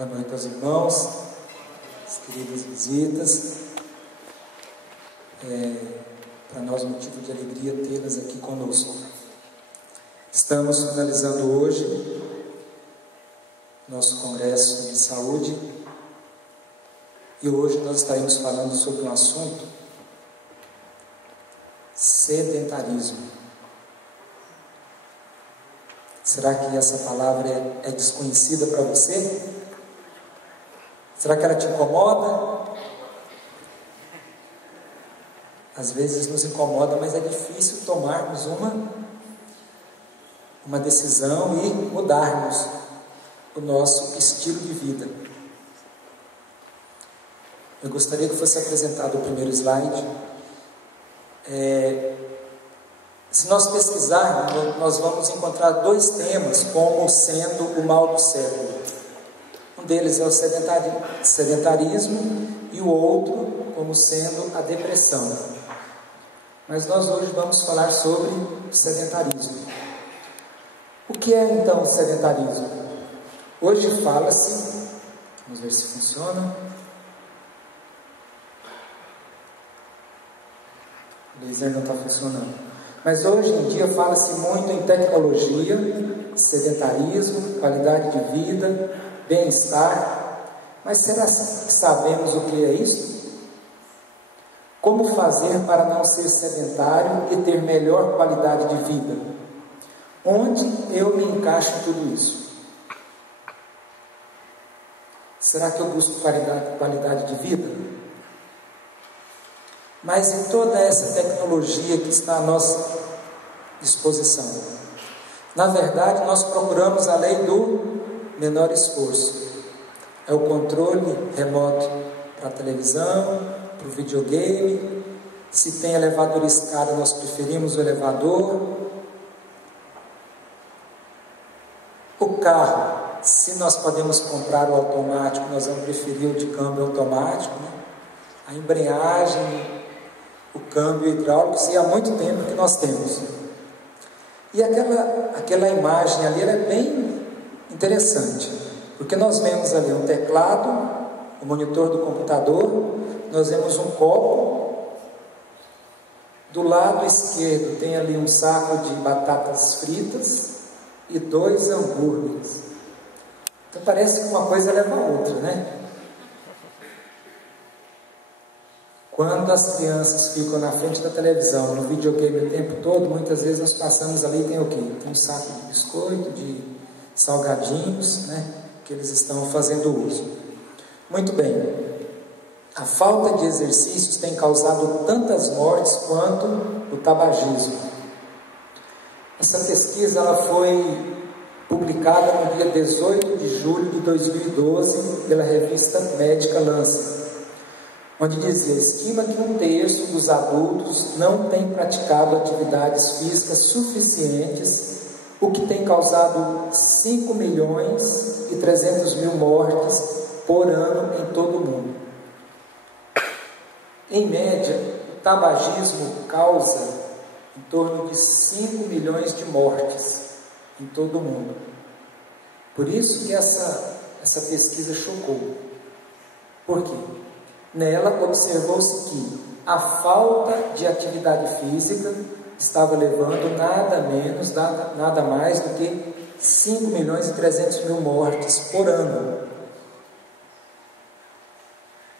Boa noite aos irmãos, as queridas visitas. Para nós motivo de alegria tê-las aqui conosco. Estamos finalizando hoje nosso congresso de saúde e hoje nós estaremos falando sobre um assunto: sedentarismo. Será que essa palavra é desconhecida para você? Será que ela te incomoda? Às vezes nos incomoda, mas é difícil tomarmos uma decisão e mudarmos o nosso estilo de vida. Eu gostaria que fosse apresentado o primeiro slide. Se nós pesquisarmos, nós vamos encontrar dois temas como sendo o mal do século. Um deles é o sedentarismo e o outro como sendo a depressão. Mas nós hoje vamos falar sobre o sedentarismo. O que é então o sedentarismo? Hoje fala-se, vamos ver se funciona. O laser não está funcionando. Mas hoje em dia fala-se muito em tecnologia, sedentarismo, qualidade de vida, bem-estar. Mas será que sabemos o que é isso? Como fazer para não ser sedentário e ter melhor qualidade de vida? Onde eu me encaixo em tudo isso? Será que eu busco qualidade de vida? Mas em toda essa tecnologia que está à nossa disposição, na verdade nós procuramos a lei do menor esforço. É o controle remoto para a televisão, para o videogame. Se tem elevador e escada, nós preferimos o elevador. O carro, se nós podemos comprar o automático, nós vamos preferir o de câmbio automático, né? A embreagem, o câmbio hidráulico, isso há muito tempo que nós temos. E aquela imagem ali, ela é bem interessante, porque nós vemos ali um teclado, o monitor do computador, nós vemos um copo, do lado esquerdo tem ali um saco de batatas fritas e 2 hambúrgueres. Então parece que uma coisa leva a outra, né? Quando as crianças ficam na frente da televisão, no videogame o tempo todo, muitas vezes nós passamos ali e tem o quê? Tem um saco de biscoito, de salgadinhos, né? Que eles estão fazendo uso. Muito bem. A falta de exercícios tem causado tantas mortes quanto o tabagismo. Essa pesquisa ela foi publicada no dia 18 de julho de 2012 pela revista médica Lancet, onde dizia: estima que 1/3 dos adultos não tem praticado atividades físicas suficientes, o que tem causado 5.300.000 mortes por ano em todo o mundo. Em média, o tabagismo causa em torno de 5 milhões de mortes em todo o mundo. Por isso que essa pesquisa chocou. Por quê? Nela observou-se que a falta de atividade física estava levando nada mais do que 5.300.000 mortes por ano,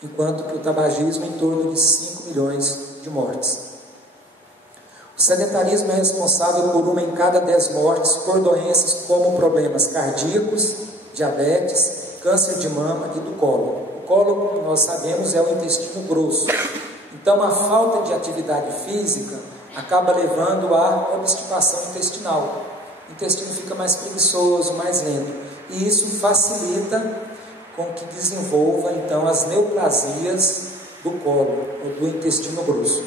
enquanto que o tabagismo em torno de 5 milhões de mortes. O sedentarismo é responsável por 1 em cada 10 mortes por doenças como problemas cardíacos, diabetes, câncer de mama e do colo. O colo, como nós sabemos, é o intestino grosso. Então a falta de atividade física acaba levando à obstipação intestinal. O intestino fica mais preguiçoso, mais lento, e isso facilita com que desenvolva então as neoplasias do colo ou do intestino grosso.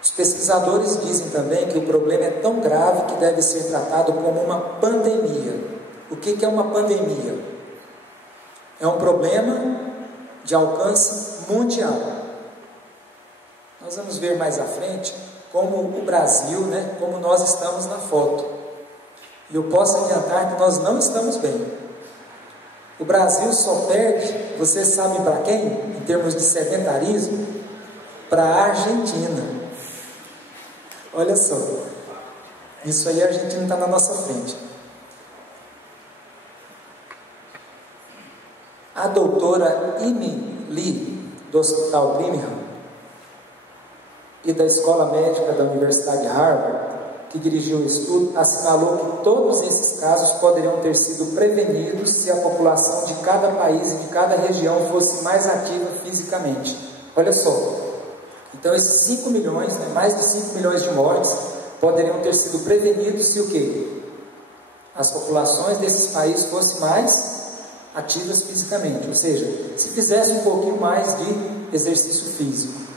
Os pesquisadores dizem também que o problema é tão grave que deve ser tratado como uma pandemia. O que é uma pandemia? É um problema de alcance mundial. Nós vamos ver mais à frente como o Brasil, né, como nós estamos na foto. E eu posso adiantar que nós não estamos bem. O Brasil só perde, vocês sabem para quem? Em termos de sedentarismo? Para a Argentina. Olha só, isso aí a Argentina está na nossa frente. A doutora Amy Lee, do Hospital Brigham e da Escola Médica da Universidade de Harvard, que dirigiu o estudo, assinalou que todos esses casos poderiam ter sido prevenidos se a população de cada país e de cada região fosse mais ativa fisicamente. Olha só, então esses 5 milhões, mais de 5 milhões de mortes, poderiam ter sido prevenidos se o quê? As populações desses países fossem mais ativas fisicamente, ou seja, se fizesse um pouquinho mais de exercício físico,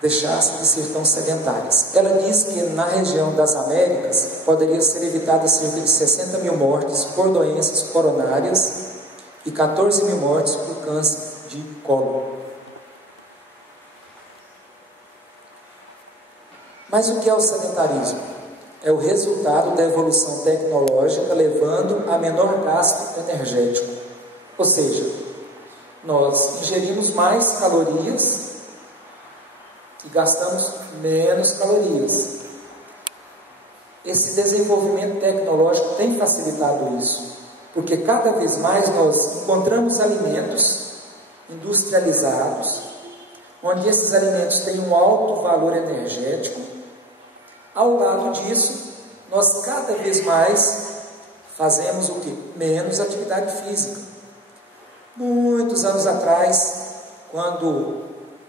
deixasse de ser tão sedentárias. Ela diz que na região das Américas poderia ser evitada cerca de 60 mil mortes por doenças coronárias e 14 mil mortes por câncer de colo. Mas o que é o sedentarismo? É o resultado da evolução tecnológica levando a menor gasto energético. Ou seja, nós ingerimos mais calorias e gastamos menos calorias. Esse desenvolvimento tecnológico tem facilitado isso, porque cada vez mais nós encontramos alimentos industrializados, onde esses alimentos têm um alto valor energético. Ao lado disso, nós cada vez mais fazemos o quê? Menos atividade física. Muitos anos atrás, quando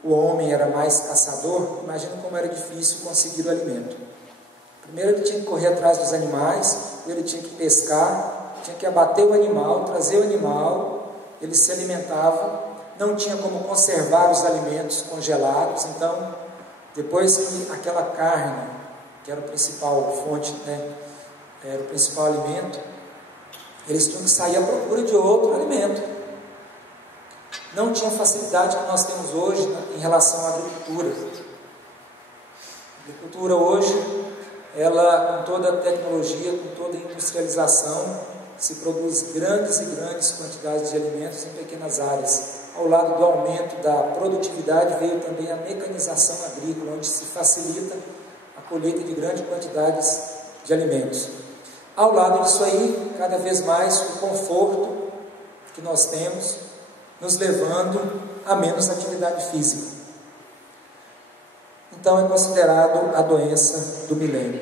o homem era mais caçador, imagina como era difícil conseguir o alimento. Primeiro ele tinha que correr atrás dos animais, ele tinha que pescar, tinha que abater o animal, trazer o animal, ele se alimentava, não tinha como conservar os alimentos congelados. Então, depois que aquela carne, que era a principal fonte, era o principal alimento, eles tinham que sair à procura de outro alimento. Não tinha facilidade que nós temos hoje em relação à agricultura. A agricultura hoje, ela, com toda a tecnologia, com toda a industrialização, se produz grandes e grandes quantidades de alimentos em pequenas áreas. Ao lado do aumento da produtividade veio também a mecanização agrícola, onde se facilita a colheita de grandes quantidades de alimentos. Ao lado disso aí, cada vez mais o conforto que nós temos, nos levando a menos atividade física. Então é considerado a doença do milênio.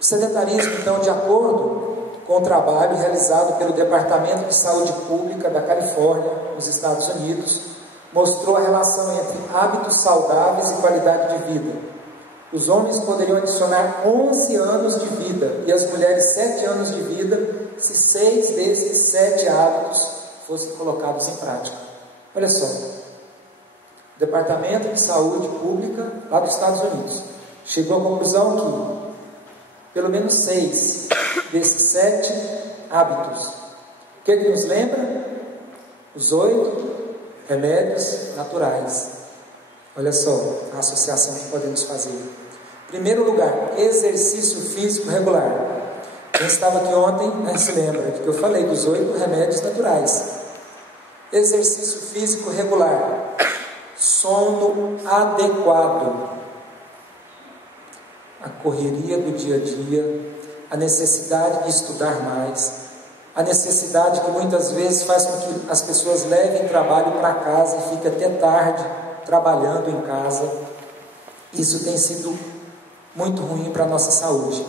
O sedentarismo, então, de acordo com o trabalho realizado pelo Departamento de Saúde Pública da Califórnia, nos Estados Unidos, mostrou a relação entre hábitos saudáveis e qualidade de vida. Os homens poderiam adicionar 11 anos de vida e as mulheres 7 anos de vida se 6 desses 7 hábitos fossem colocados em prática. Olha só, o Departamento de Saúde Pública lá dos Estados Unidos chegou à conclusão que pelo menos 6 desses 7 hábitos, o que nos lembra? Os 8 remédios naturais. Olha só a associação que podemos fazer. Em primeiro lugar, exercício físico regular. Quem estava aqui ontem, se lembra de que eu falei dos 8 remédios naturais. Exercício físico regular, sono adequado, a correria do dia a dia, a necessidade de estudar mais, a necessidade que muitas vezes faz com que as pessoas levem trabalho para casa e fiquem até tarde trabalhando em casa. Isso tem sido muito ruim para a nossa saúde.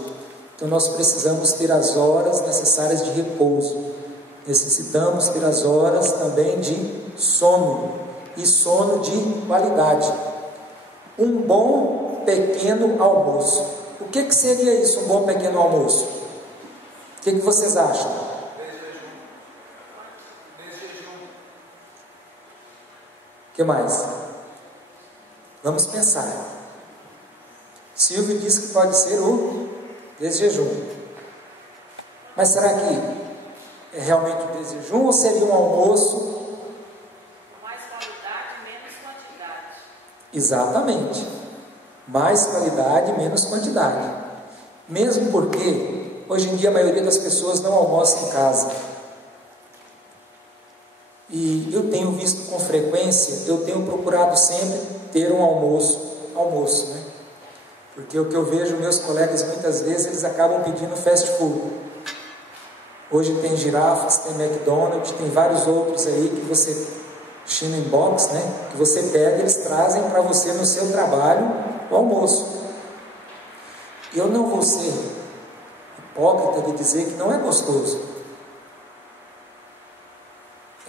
Então nós precisamos ter as horas necessárias de repouso, necessitamos ter as horas também de sono, e sono de qualidade. Um bom pequeno almoço. O que seria isso, um bom pequeno almoço? O que vocês acham? O que mais? Vamos pensar. Silvio disse que pode ser o desjejum. Mas será que é realmente o desjejum ou seria um almoço? Mais qualidade, menos quantidade. Exatamente. Mais qualidade, menos quantidade. Mesmo porque hoje em dia a maioria das pessoas não almoça em casa. E eu tenho visto com frequência, eu tenho procurado sempre ter um almoço, né? Porque o que eu vejo meus colegas muitas vezes, eles acabam pedindo fast food. Hoje tem Girafas, tem McDonald's, tem vários outros aí que você, China Inbox, né? Que você pega, eles trazem para você no seu trabalho o almoço. Eu não vou ser hipócrita de dizer que não é gostoso.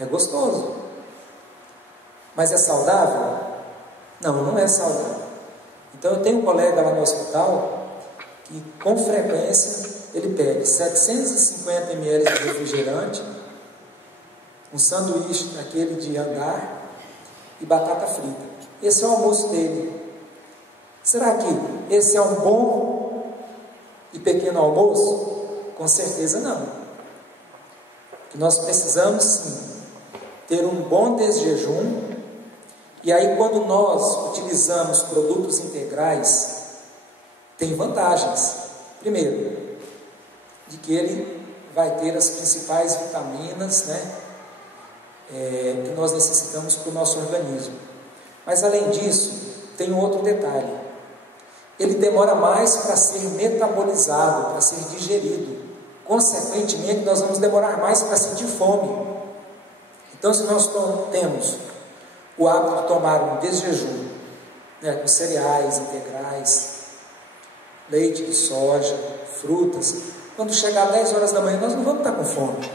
É gostoso. Mas é saudável? Não, não é saudável. Então eu tenho um colega lá no hospital que com frequência ele pede 750 ml de refrigerante, um sanduíche daquele de andar e batata frita. Esse é o almoço dele. Será que esse é um bom e pequeno almoço? Com certeza não. Que nós precisamos sim ter um bom desjejum, e aí quando nós utilizamos produtos integrais, tem vantagens. Primeiro, de que ele vai ter as principais vitaminas, né, que nós necessitamos para o nosso organismo. Mas além disso, tem um outro detalhe. Ele demora mais para ser metabolizado, para ser digerido. Consequentemente, nós vamos demorar mais para sentir fome. Então, se nós temos o hábito de tomar um desjejum, né, com cereais integrais, leite de soja, frutas, quando chegar às 10 horas da manhã, nós não vamos estar com fome.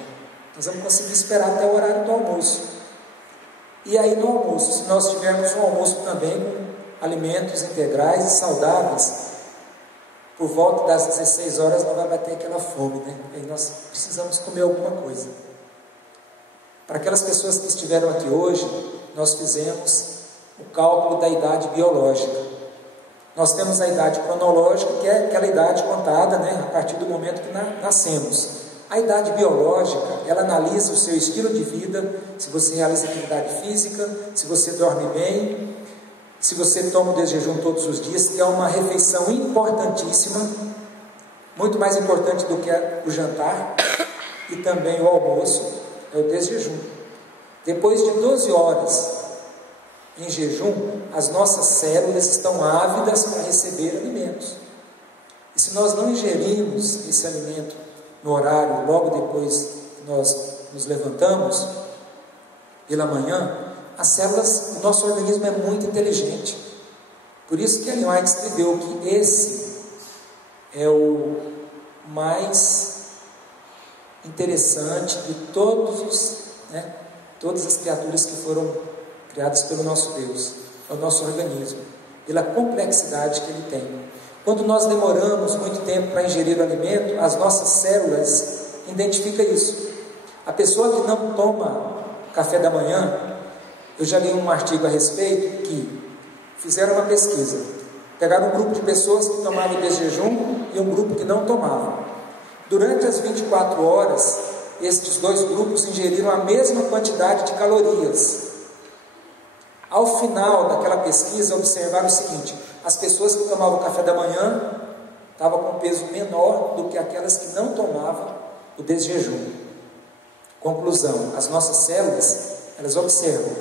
Nós vamos conseguir esperar até o horário do almoço. E aí no almoço, se nós tivermos um almoço também com alimentos integrais e saudáveis, por volta das 16 horas não vai bater aquela fome, né? Aí nós precisamos comer alguma coisa. Para aquelas pessoas que estiveram aqui hoje, nós fizemos o cálculo da idade biológica. Nós temos a idade cronológica, que é aquela idade contada, né, a partir do momento que nascemos. A idade biológica, ela analisa o seu estilo de vida, se você realiza atividade física, se você dorme bem, se você toma o desjejum todos os dias, que é uma refeição importantíssima, muito mais importante do que o jantar, e também o almoço, é o desjejum. Depois de 12 horas em jejum, as nossas células estão ávidas para receber alimentos. E se nós não ingerimos esse alimento no horário, logo depois que nós nos levantamos, pela manhã, as células, o nosso organismo é muito inteligente. Por isso que Ellen White escreveu que esse é o mais interessante de todas as criaturas que foram criadas pelo nosso Deus, é o nosso organismo, pela complexidade que ele tem. Quando nós demoramos muito tempo para ingerir o alimento, as nossas células identificam isso. A pessoa que não toma café da manhã, eu já li um artigo a respeito, que fizeram uma pesquisa, pegaram um grupo de pessoas que tomavam desjejum e um grupo que não tomava. Durante as 24 horas, estes dois grupos ingeriram a mesma quantidade de calorias. Ao final daquela pesquisa, observaram o seguinte: as pessoas que tomavam café da manhã estavam com peso menor do que aquelas que não tomavam o desjejum. Conclusão: as nossas células, elas observam.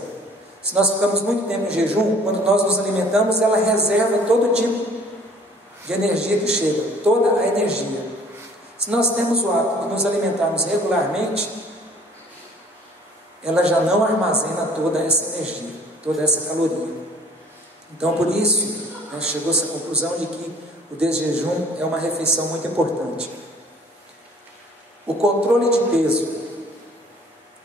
Se nós ficamos muito tempo em jejum, quando nós nos alimentamos, ela reserva todo tipo de energia que chega, toda a energia. Se nós temos o hábito de nos alimentarmos regularmente, ela já não armazena toda essa energia, toda essa caloria. Então, por isso, chegou-se à conclusão de que o desjejum é uma refeição muito importante. O controle de peso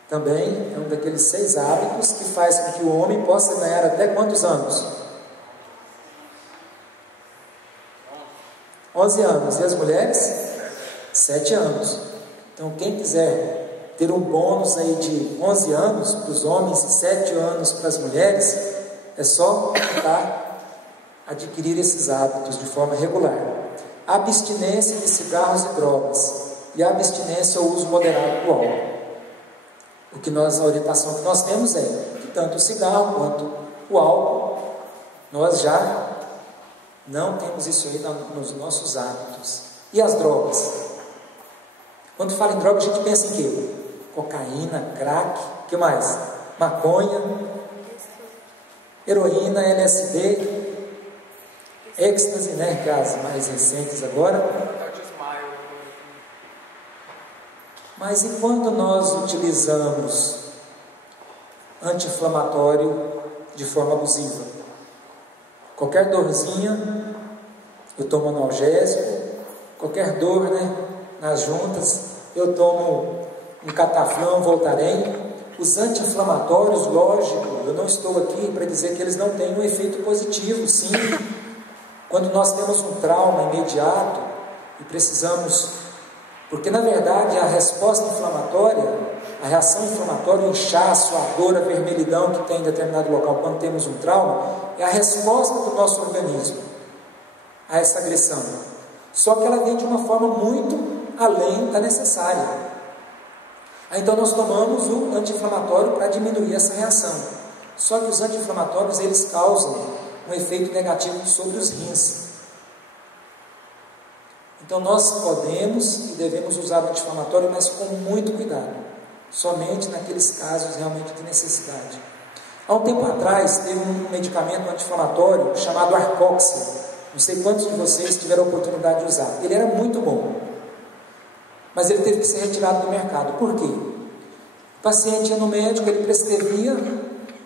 também é um daqueles 6 hábitos que faz com que o homem possa ganhar até quantos anos? 11 anos. E as mulheres? 7 anos. Então, quem quiser ter um bônus aí de 11 anos para os homens e 7 anos para as mulheres, é só tentar adquirir esses hábitos de forma regular. A abstinência de cigarros e drogas e a abstinência ao uso moderado do álcool. A orientação que nós temos é que tanto o cigarro quanto o álcool, nós já não temos isso aí nos nossos hábitos. E as drogas? Quando fala em droga, a gente pensa em quê? Cocaína, crack, o que mais? Maconha, heroína, LSD, êxtase, né? Que é as mais recentes agora. Mas e quando nós utilizamos anti-inflamatório de forma abusiva? Qualquer dorzinha, eu tomo analgésico. Qualquer dor, né, nas juntas, eu tomo um cataflão, Voltaren. Os anti-inflamatórios, lógico, eu não estou aqui para dizer que eles não têm um efeito positivo, sim. Quando nós temos um trauma imediato e precisamos, porque na verdade a resposta inflamatória, a reação inflamatória, o inchaço, a dor, a vermelhidão que tem em determinado local quando temos um trauma, é a resposta do nosso organismo a essa agressão. Só que ela vem de uma forma muito além da necessária. Aí, então nós tomamos o anti-inflamatório para diminuir essa reação. Só que os anti-inflamatórios, eles causam um efeito negativo sobre os rins. Então nós podemos e devemos usar o anti-inflamatório, mas com muito cuidado, somente naqueles casos realmente de necessidade. Há um tempo atrás teve um medicamento anti-inflamatório chamado Arcoxia. Não sei quantos de vocês tiveram a oportunidade de usar. Ele era muito bom, mas ele teve que ser retirado do mercado. Por quê? O paciente ia no médico, ele prescrevia,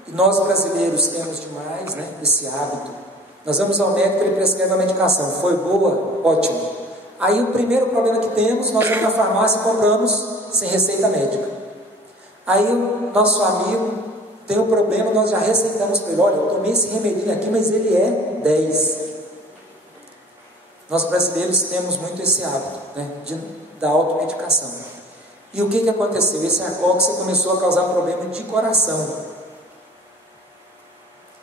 e nós brasileiros temos demais, né, esse hábito. Nós vamos ao médico, ele prescreve a medicação. Foi boa? Ótimo. Aí o primeiro problema que temos, nós vamos na farmácia e compramos sem receita médica. Aí o nosso amigo tem um problema, nós já receitamos para ele: olha, eu tomei esse remedinho aqui, mas ele é 10. Nós brasileiros temos muito esse hábito, né, da automedicação. E o que aconteceu? Esse Arcoxia começou a causar problema de coração.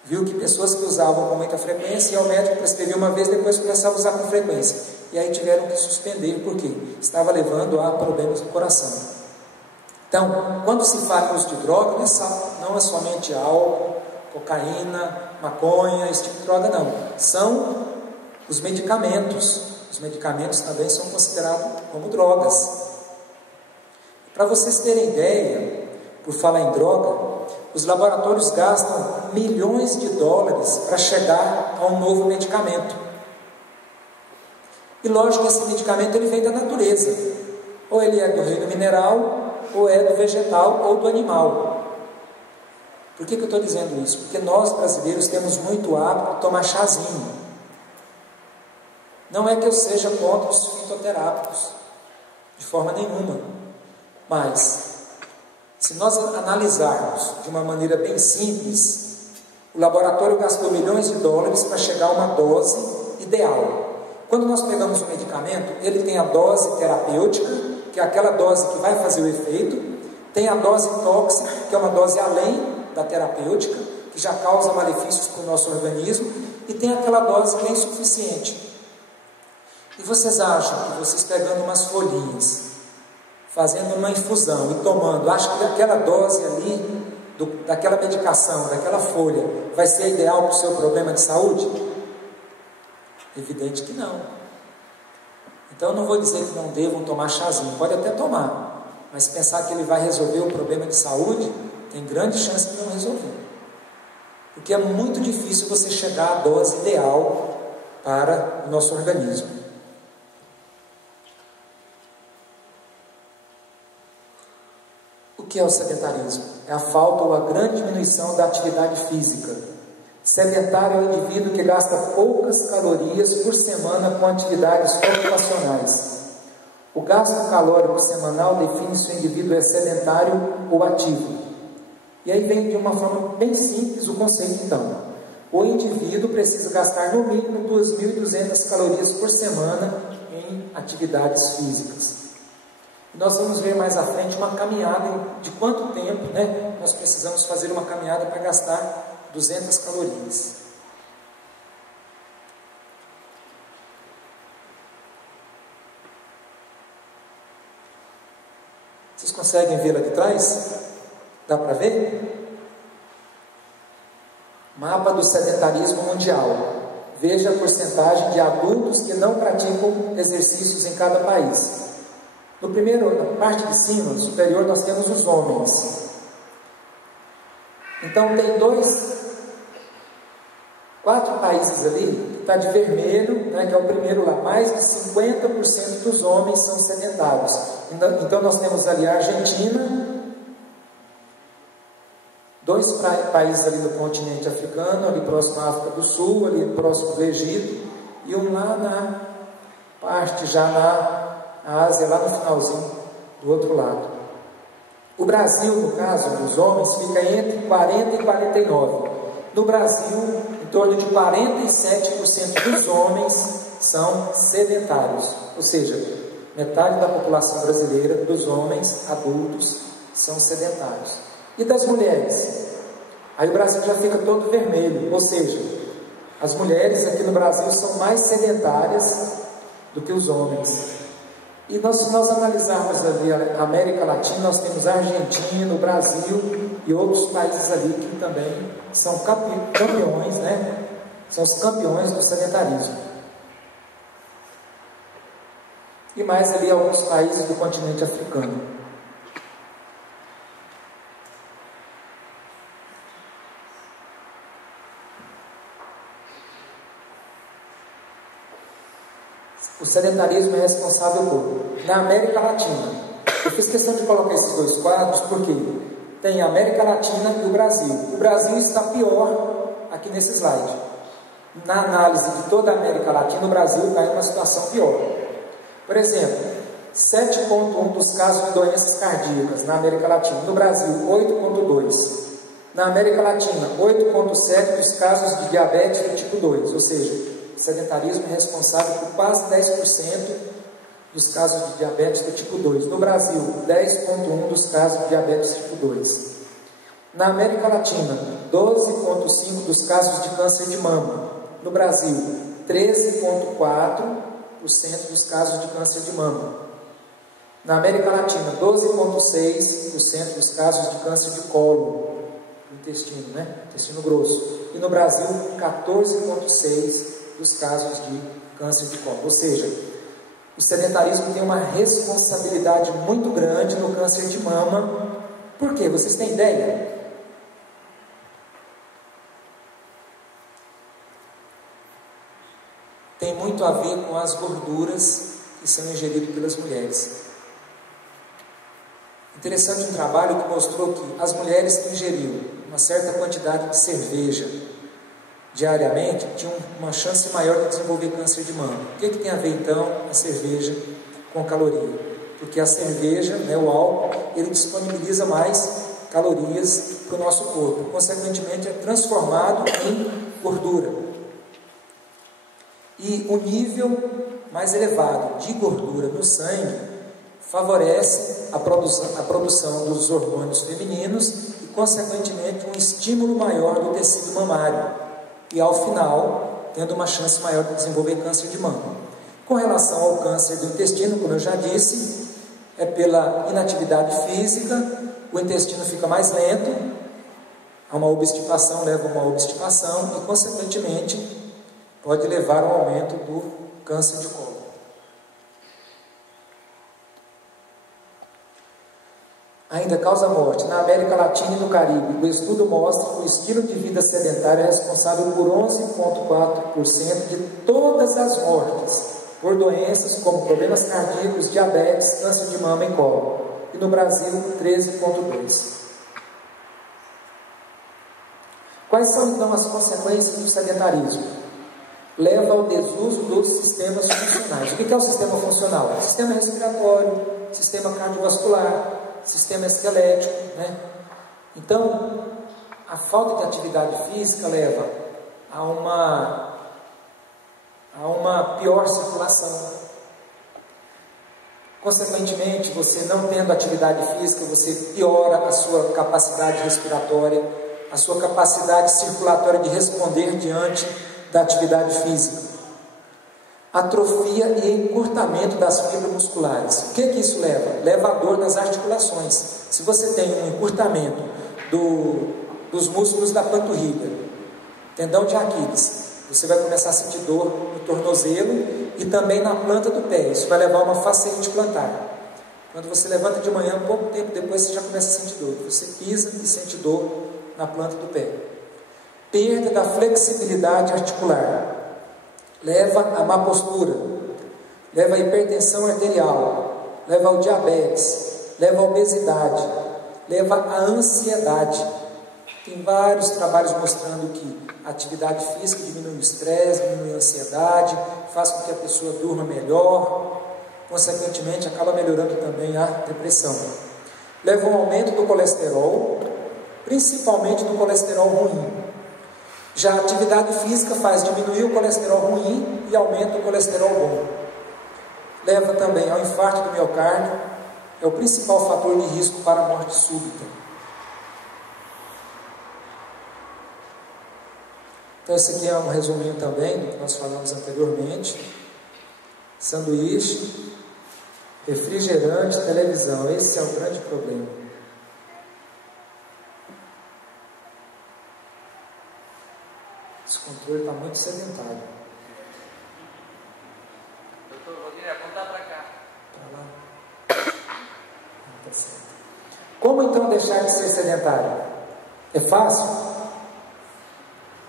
Viu que pessoas que usavam com muita frequência, e ao médico prescrevia uma vez, depois começavam a usar com frequência. E aí tiveram que suspender, porque estava levando a problemas do coração. Então, quando se fala em uso de droga, não é somente álcool, cocaína, maconha, esse tipo de droga, não. São os medicamentos. Os medicamentos também são considerados como drogas. Para vocês terem ideia, por falar em droga, os laboratórios gastam milhões de dólares para chegar a um novo medicamento. E lógico que esse medicamento ele vem da natureza. Ou ele é do reino mineral, ou é do vegetal, ou do animal. Por que eu estou dizendo isso? Porque nós brasileiros temos muito hábito de tomar chazinho. Não é que eu seja contra os fitoterápicos, de forma nenhuma. Mas, se nós analisarmos de uma maneira bem simples, o laboratório gastou milhões de dólares para chegar a uma dose ideal. Quando nós pegamos um medicamento, ele tem a dose terapêutica, que é aquela dose que vai fazer o efeito, tem a dose tóxica, que é uma dose além da terapêutica, que já causa malefícios para o nosso organismo, e tem aquela dose que é insuficiente. E vocês acham que vocês pegando umas folhinhas, fazendo uma infusão e tomando, acham que aquela dose ali, daquela medicação, daquela folha, vai ser ideal para o seu problema de saúde? Evidente que não. Então eu não vou dizer que não devam tomar chazinho, pode até tomar, mas pensar que ele vai resolver o problema de saúde, tem grande chance de não resolver. Porque é muito difícil você chegar à dose ideal para o nosso organismo. O que é o sedentarismo? É a falta ou a grande diminuição da atividade física. Sedentário é o indivíduo que gasta poucas calorias por semana com atividades ocupacionais. O gasto calórico semanal define se o indivíduo é sedentário ou ativo. E aí vem de uma forma bem simples o conceito então. O indivíduo precisa gastar no mínimo 2.200 calorias por semana em atividades físicas. Nós vamos ver mais à frente uma caminhada de quanto tempo, né, nós precisamos fazer uma caminhada para gastar 200 calorias. Vocês conseguem ver lá de trás? Dá para ver? Mapa do sedentarismo mundial. Veja a porcentagem de adultos que não praticam exercícios em cada país. No primeiro, na parte de cima, superior, nós temos os homens. Então tem 4 países ali, que está de vermelho, né, que é o primeiro lá. Mais de 50% dos homens são sedentários. Então nós temos ali a Argentina, 2 países ali do continente africano, ali próximo à África do Sul, ali próximo do Egito, e um lá na parte, já na Ásia, lá no finalzinho, do outro lado. O Brasil, no caso dos homens, fica entre 40 e 49. No Brasil, em torno de 47% dos homens são sedentários, ou seja, metade da população brasileira, dos homens adultos, são sedentários. E das mulheres? Aí o Brasil já fica todo vermelho, ou seja, as mulheres aqui no Brasil são mais sedentárias do que os homens. E se nós analisarmos ali a América Latina, nós temos a Argentina, o Brasil e outros países ali que também são campeões, né? São os campeões do sedentarismo. E mais ali alguns países do continente africano. O sedentarismo é responsável por, na América Latina, eu fiz questão de colocar esses 2 quadros porque tem a América Latina e o Brasil. O Brasil está pior aqui nesse slide. Na análise de toda a América Latina, o Brasil está em uma situação pior. Por exemplo, 7,1 dos casos de doenças cardíacas na América Latina. No Brasil, 8,2. Na América Latina, 8,7 dos casos de diabetes do tipo 2, ou seja, o sedentarismo é responsável por quase 10% dos casos de diabetes do tipo 2. No Brasil, 10,1% dos casos de diabetes tipo 2. Na América Latina, 12,5% dos casos de câncer de mama. No Brasil, 13,4% dos casos de câncer de mama. Na América Latina, 12,6% dos casos de câncer de colo, do intestino, né? Intestino grosso. E no Brasil, 14,6% dos casos de câncer de colo. Ou seja, o sedentarismo tem uma responsabilidade muito grande no câncer de mama. Por quê? Vocês têm ideia? Tem muito a ver com as gorduras que são ingeridas pelas mulheres. Interessante um trabalho que mostrou que as mulheres que ingeriam uma certa quantidade de cerveja diariamente tinham uma chance maior de desenvolver câncer de mama. O que tem a ver então a cerveja com caloria? Porque a cerveja, né, o álcool, ele disponibiliza mais calorias para o nosso corpo, consequentemente é transformado em gordura. E o nível mais elevado de gordura no sangue favorece a produção dos hormônios femininos e, consequentemente, um estímulo maior do tecido mamário. E ao final, tendo uma chance maior de desenvolver câncer de mama. Com relação ao câncer do intestino, como eu já disse, é pela inatividade física, o intestino fica mais lento, a uma obstipação leva a uma obstipação e, consequentemente, pode levar ao aumento do câncer de colo. Ainda causa morte. Na América Latina e no Caribe, o estudo mostra que o estilo de vida sedentário é responsável por 11,4% de todas as mortes por doenças como problemas cardíacos, diabetes, câncer de mama e colo. E no Brasil, 13,2%. Quais são então as consequências do sedentarismo? Leva ao desuso dos sistemas funcionais. O que é o sistema funcional? Sistema respiratório, sistema cardiovascular, sistema esquelético, né? Então, a falta de atividade física leva a uma pior circulação. Consequentemente, você não tendo atividade física, você piora a sua capacidade respiratória, a sua capacidade circulatória de responder diante da atividade física. Atrofia e encurtamento das fibras musculares. O que isso leva? Leva a dor nas articulações. Se você tem um encurtamento dos músculos da panturrilha, tendão de Aquiles, você vai começar a sentir dor no tornozelo e também na planta do pé. Isso vai levar a uma fasciite plantar. Quando você levanta de manhã, pouco tempo depois você já começa a sentir dor. Você pisa e sente dor na planta do pé. Perda da flexibilidade articular. Leva a má postura. Leva a hipertensão arterial. Leva ao diabetes. Leva a obesidade. Leva a ansiedade. Tem vários trabalhos mostrando que a atividade física diminui o estresse, diminui a ansiedade, faz com que a pessoa durma melhor, consequentemente acaba melhorando também a depressão. Leva a um aumento do colesterol, principalmente do colesterol ruim. Já a atividade física faz diminuir o colesterol ruim e aumenta o colesterol bom. Leva também ao infarto do miocárdio, é o principal fator de risco para a morte súbita. Então esse aqui é um resuminho também do que nós falamos anteriormente. Sanduíche, refrigerante, televisão. Esse é o grande problema. Esse controle está muito sedentário. Doutor, vou querer apontar para cá. Para lá. Tá certo. Como então deixar de ser sedentário? É fácil?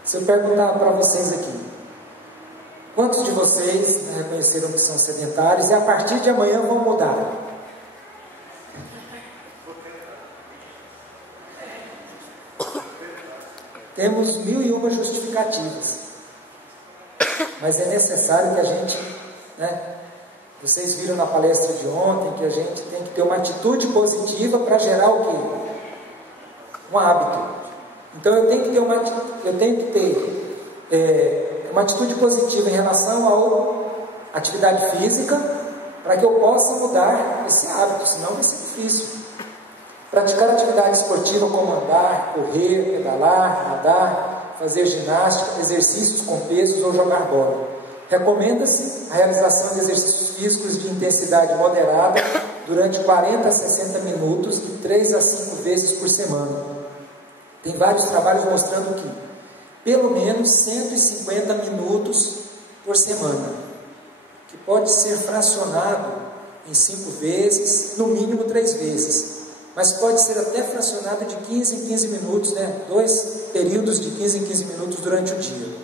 Se eu perguntar para vocês aqui, quantos de vocês reconheceram que são sedentários e a partir de amanhã vão mudar? Temos 1001 justificativas, mas é necessário que a gente, vocês viram na palestra de ontem que a gente tem que ter uma atitude positiva para gerar o quê? Um hábito. Então eu tenho que ter uma atitude positiva em relação à atividade física, para que eu possa mudar esse hábito, senão vai ser difícil. Praticar atividade esportiva como andar, correr, pedalar, nadar, fazer ginástica, exercícios com pesos ou jogar bola. Recomenda-se a realização de exercícios físicos de intensidade moderada durante 40 a 60 minutos e 3 a 5 vezes por semana. Tem vários trabalhos mostrando que pelo menos 150 minutos por semana, que pode ser fracionado em 5 vezes, no mínimo 3 vezes, mas pode ser até fracionado de 15 em 15 minutos, 2 períodos de 15 em 15 minutos durante o dia.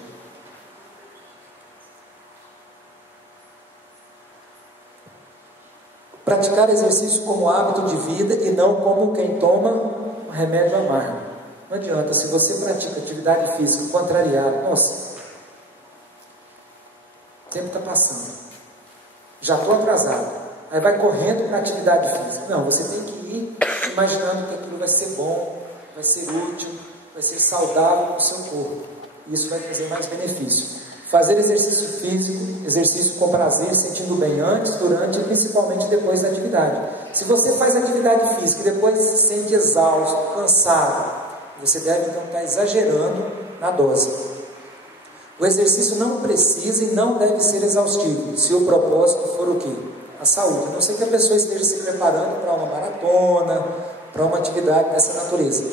Praticar exercício como hábito de vida e não como quem toma um remédio amargo. Não adianta, se você pratica atividade física contrariado, nossa, o tempo está passando, já estou atrasado, aí vai correndo para a atividade física. Não, você tem que ir imaginando que aquilo vai ser bom, vai ser útil, vai ser saudável para o seu corpo, isso vai trazer mais benefício. Fazer exercício físico, exercício com prazer, sentindo bem antes, durante e principalmente depois da atividade. Se você faz atividade física e depois se sente exausto, cansado, você deve então estar exagerando na dose. O exercício não precisa e não deve ser exaustivo, se o propósito for o quê? A saúde. A não ser que a pessoa esteja se preparando para uma maratona, para uma atividade dessa natureza.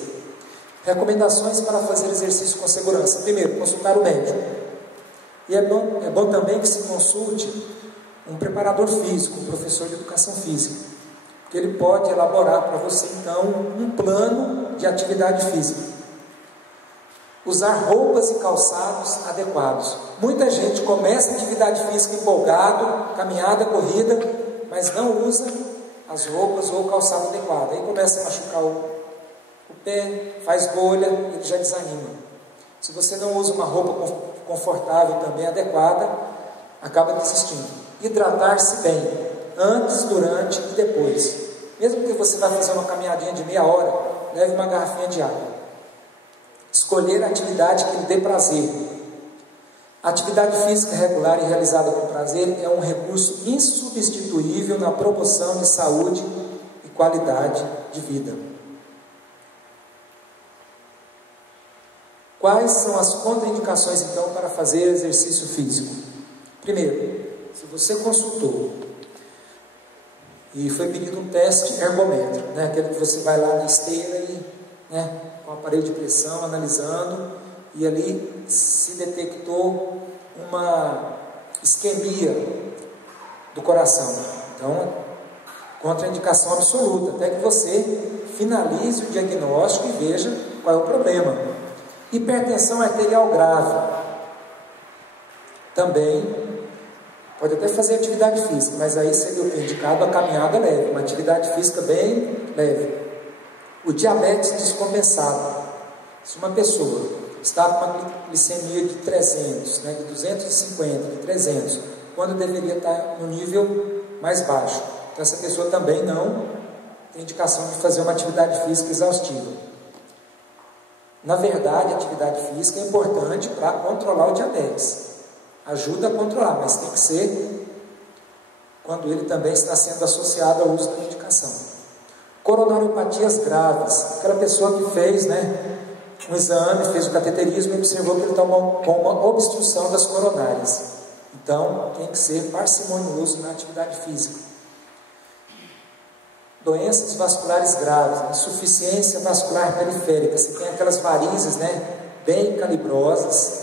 Recomendações para fazer exercício com segurança. Primeiro, consultar o médico. E é bom também que se consulte um preparador físico, um professor de educação física, porque ele pode elaborar para você então um plano de atividade física. Usar roupas e calçados adequados. Muita gente começa a atividade física empolgado, caminhada, corrida, mas não usa as roupas ou o calçado adequado. Aí começa a machucar o pé, faz bolha, ele já desanima. Se você não usa uma roupa confortável também adequada, acaba desistindo. Hidratar-se bem, antes, durante e depois. Mesmo que você vá fazer uma caminhadinha de meia hora, leve uma garrafinha de água. Escolher a atividade que lhe dê prazer. A atividade física regular e realizada com prazer é um recurso insubstituível na promoção de saúde e qualidade de vida. Quais são as contraindicações então para fazer exercício físico? Primeiro, se você consultou e foi pedido um teste ergométrico, aquele que você vai lá na esteira e com o aparelho de pressão analisando, e ali se detectou uma isquemia do coração. Então, contraindicação absoluta, até que você finalize o diagnóstico e veja qual é o problema. Hipertensão arterial grave. Também pode até fazer atividade física, mas aí seria indicado a caminhada leve, uma atividade física bem leve. O diabetes descompensado. Se uma pessoa está com uma glicemia de 300, né, de 250, de 300, quando deveria estar no nível mais baixo, então essa pessoa também não tem indicação de fazer uma atividade física exaustiva. Na verdade, a atividade física é importante para controlar o diabetes. Ajuda a controlar, mas tem que ser quando ele também está sendo associado ao uso da medicação. Coronariopatias graves. Aquela pessoa que fez, um exame, fez o cateterismo e observou que ele está com uma obstrução das coronárias. Então, tem que ser parcimonioso na atividade física. Doenças vasculares graves, insuficiência vascular periférica. Você tem aquelas varizes, bem calibrosas.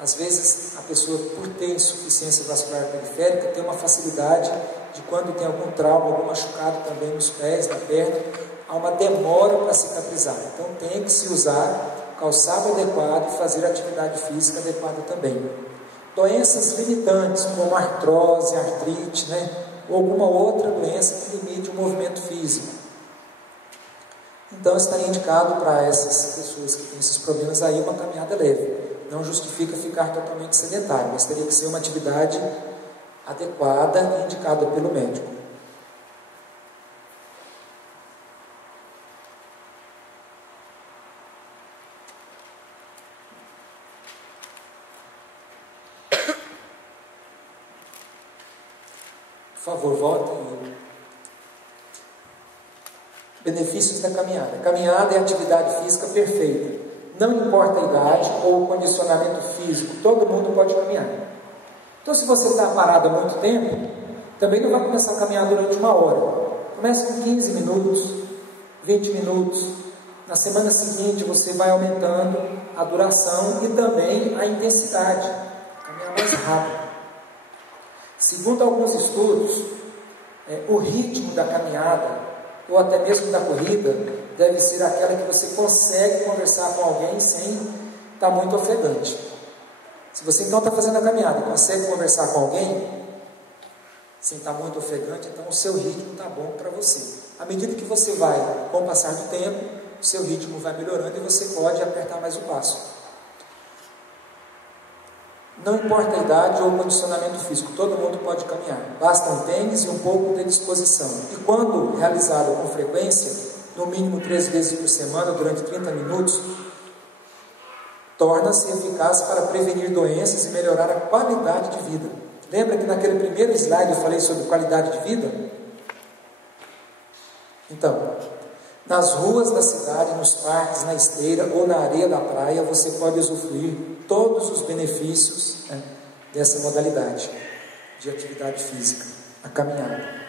Às vezes a pessoa, por ter insuficiência vascular periférica, tem uma facilidade de, quando tem algum trauma, algum machucado também nos pés, na perna, há uma demora para cicatrizar. Então tem que se usar calçado adequado e fazer atividade física adequada também. Doenças limitantes, como artrose, artrite, ou alguma outra doença que limite o movimento físico. Então estaria indicado para essas pessoas que têm esses problemas aí uma caminhada leve. Não justifica ficar totalmente sedentário, mas teria que ser uma atividade adequada e indicada pelo médico. Por favor, voltem. Benefícios da caminhada. Caminhada é atividade física perfeita. Não importa a idade ou o condicionamento físico, todo mundo pode caminhar. Então, se você está parado há muito tempo, também não vai começar a caminhar durante 1 hora. Comece com 15 minutos, 20 minutos. Na semana seguinte, você vai aumentando a duração e também a intensidade. Caminhar mais rápido. Segundo alguns estudos, o ritmo da caminhada, ou até mesmo da corrida, deve ser aquela que você consegue conversar com alguém sem estar muito ofegante. Se você então está fazendo a caminhada e consegue conversar com alguém sem estar muito ofegante, então o seu ritmo está bom para você. À medida que você vai, com o passar do tempo, o seu ritmo vai melhorando e você pode apertar mais o passo. Não importa a idade ou o condicionamento físico, todo mundo pode caminhar. Basta um tênis e um pouco de disposição. E quando realizado com frequência, no mínimo 3 vezes por semana, durante 30 minutos, torna-se eficaz para prevenir doenças e melhorar a qualidade de vida. Lembra que naquele primeiro slide eu falei sobre qualidade de vida? Então, nas ruas da cidade, nos parques, na esteira ou na areia da praia, você pode usufruir todos os benefícios dessa modalidade de atividade física, a caminhada.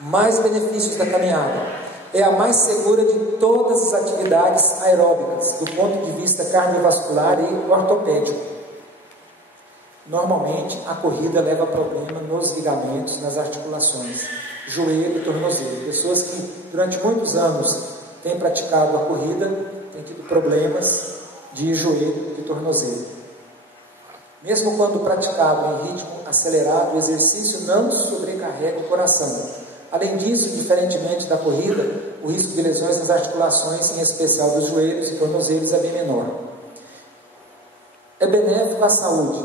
Mais benefícios da caminhada. É a mais segura de todas as atividades aeróbicas, do ponto de vista cardiovascular e ortopédico. Normalmente, a corrida leva a problema nos ligamentos, nas articulações, joelho e tornozelo. Pessoas que durante muitos anos têm praticado a corrida têm tido problemas de joelho e tornozelo. Mesmo quando praticado em ritmo acelerado, o exercício não sobrecarrega o coração. Além disso, diferentemente da corrida, o risco de lesões nas articulações, em especial dos joelhos e tornozelos, é bem menor. É benéfico à saúde,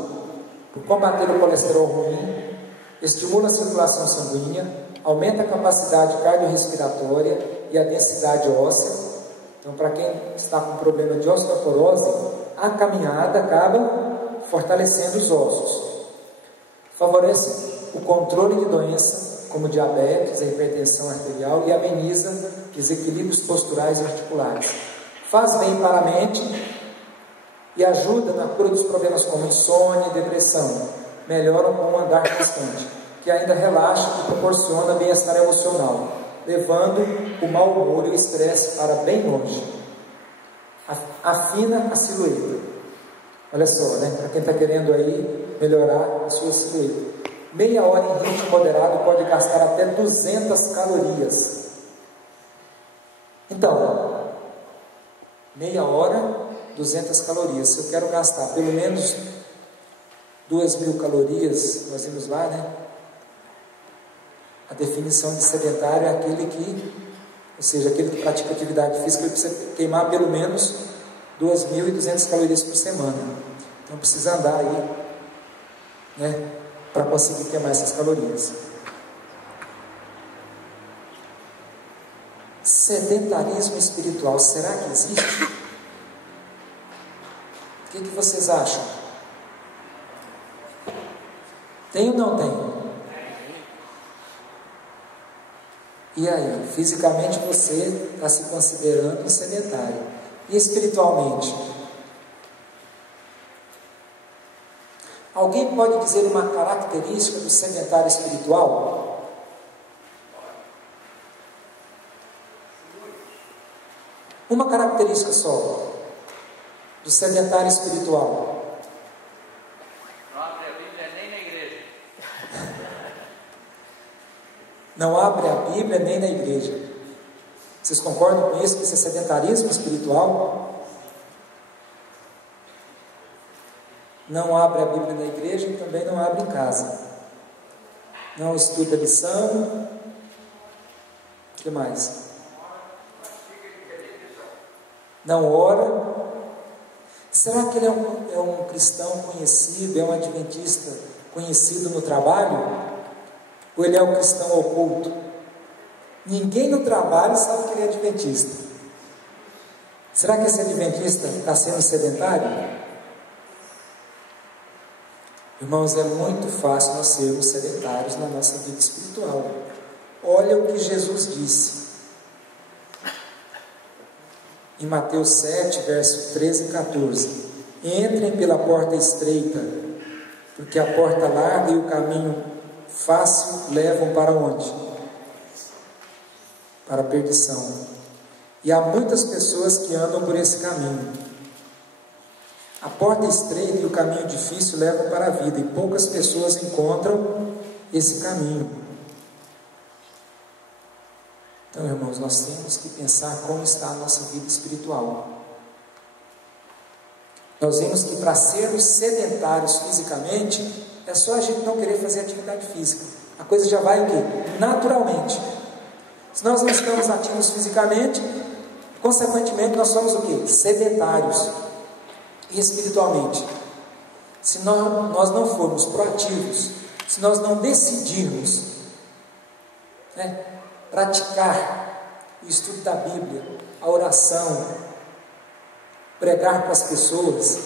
por combater o colesterol ruim, estimula a circulação sanguínea, aumenta a capacidade cardiorrespiratória e a densidade óssea. Então, para quem está com problema de osteoporose, a caminhada acaba fortalecendo os ossos. Favorece o controle de doenças como diabetes, a hipertensão arterial e ameniza desequilíbrios posturais e articulares. Faz bem para a mente e ajuda na cura dos problemas como insônia e depressão. Melhora com o andar constante, que ainda relaxa e proporciona bem-estar emocional, levando o mau humor e o estresse para bem longe. Afina a silhueta. Olha só, para quem está querendo aí melhorar a sua silhueta. Meia hora em ritmo moderado pode gastar até 200 calorias. Então, meia hora, 200 calorias. Se eu quero gastar pelo menos 2.000 calorias, nós vimos lá, né? A definição de sedentário é aquele que pratica atividade física, ele precisa queimar pelo menos 2.200 calorias por semana. Então precisa andar aí, né, para conseguir queimar essas calorias. Sedentarismo espiritual, será que existe? O que vocês acham? Tem ou não tem? E aí, fisicamente você está se considerando um sedentário. E espiritualmente? Alguém pode dizer uma característica do sedentário espiritual? Uma característica só do sedentário espiritual. Não abre a Bíblia nem na igreja. Não abre a Bíblia nem na igreja. Vocês concordam com isso? Que isso é sedentarismo espiritual? Não abre a Bíblia na igreja e também não abre em casa. Não estuda a lição. O que mais? Não ora. Será que ele é um cristão conhecido, é um adventista conhecido no trabalho? Ou ele é um cristão oculto? Ninguém no trabalho sabe que ele é adventista. Será que esse adventista está sendo sedentário? Irmãos, é muito fácil nós sermos sedentários na nossa vida espiritual. Olha o que Jesus disse em Mateus 7, verso 13 e 14: entrem pela porta estreita, porque a porta larga e o caminho fácil levam para onde? Para a perdição. E há muitas pessoas que andam por esse caminho. A porta estreita e o caminho difícil levam para a vida, e poucas pessoas encontram esse caminho. Então, irmãos, nós temos que pensar como está a nossa vida espiritual. Nós vimos que para sermos sedentários fisicamente, é só a gente não querer fazer atividade física. A coisa já vai o quê? Naturalmente. Se nós não estamos ativos fisicamente, consequentemente nós somos o quê? Sedentários. E espiritualmente, se nós não formos proativos, se nós não decidirmos, né, praticar o estudo da Bíblia, a oração, pregar para as pessoas,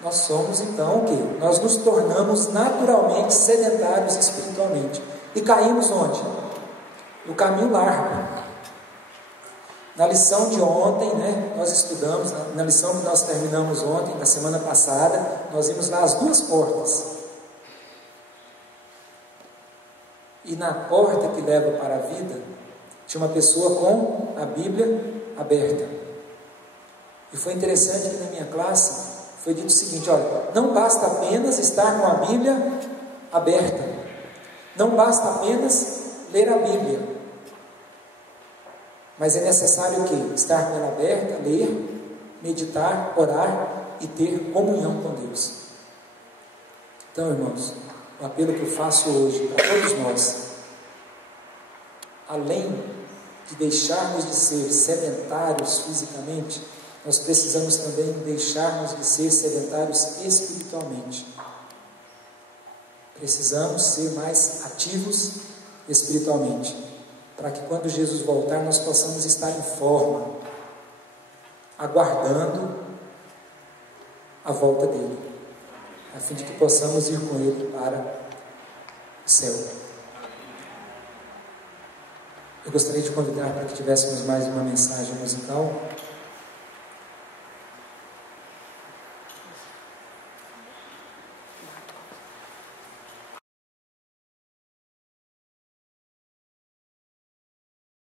nós somos então o quê? Nós nos tornamos naturalmente sedentários espiritualmente. E caímos onde? No caminho largo. Na lição de ontem, né, nós estudamos, na lição que nós terminamos ontem, na semana passada, nós vimos lá as duas portas. E na porta que leva para a vida, tinha uma pessoa com a Bíblia aberta. E foi interessante que na minha classe foi dito o seguinte: olha, não basta apenas estar com a Bíblia aberta, não basta apenas ler a Bíblia, mas é necessário o quê? Estar com ela aberta, ler, meditar, orar e ter comunhão com Deus. Então, irmãos, o apelo que eu faço hoje para todos nós, além de deixarmos de ser sedentários fisicamente, nós precisamos também deixarmos de ser sedentários espiritualmente. Precisamos ser mais ativos espiritualmente, para que quando Jesus voltar nós possamos estar em forma, aguardando a volta dele, a fim de que possamos ir com ele para o céu. Eu gostaria de convidar para que tivéssemos mais uma mensagem musical.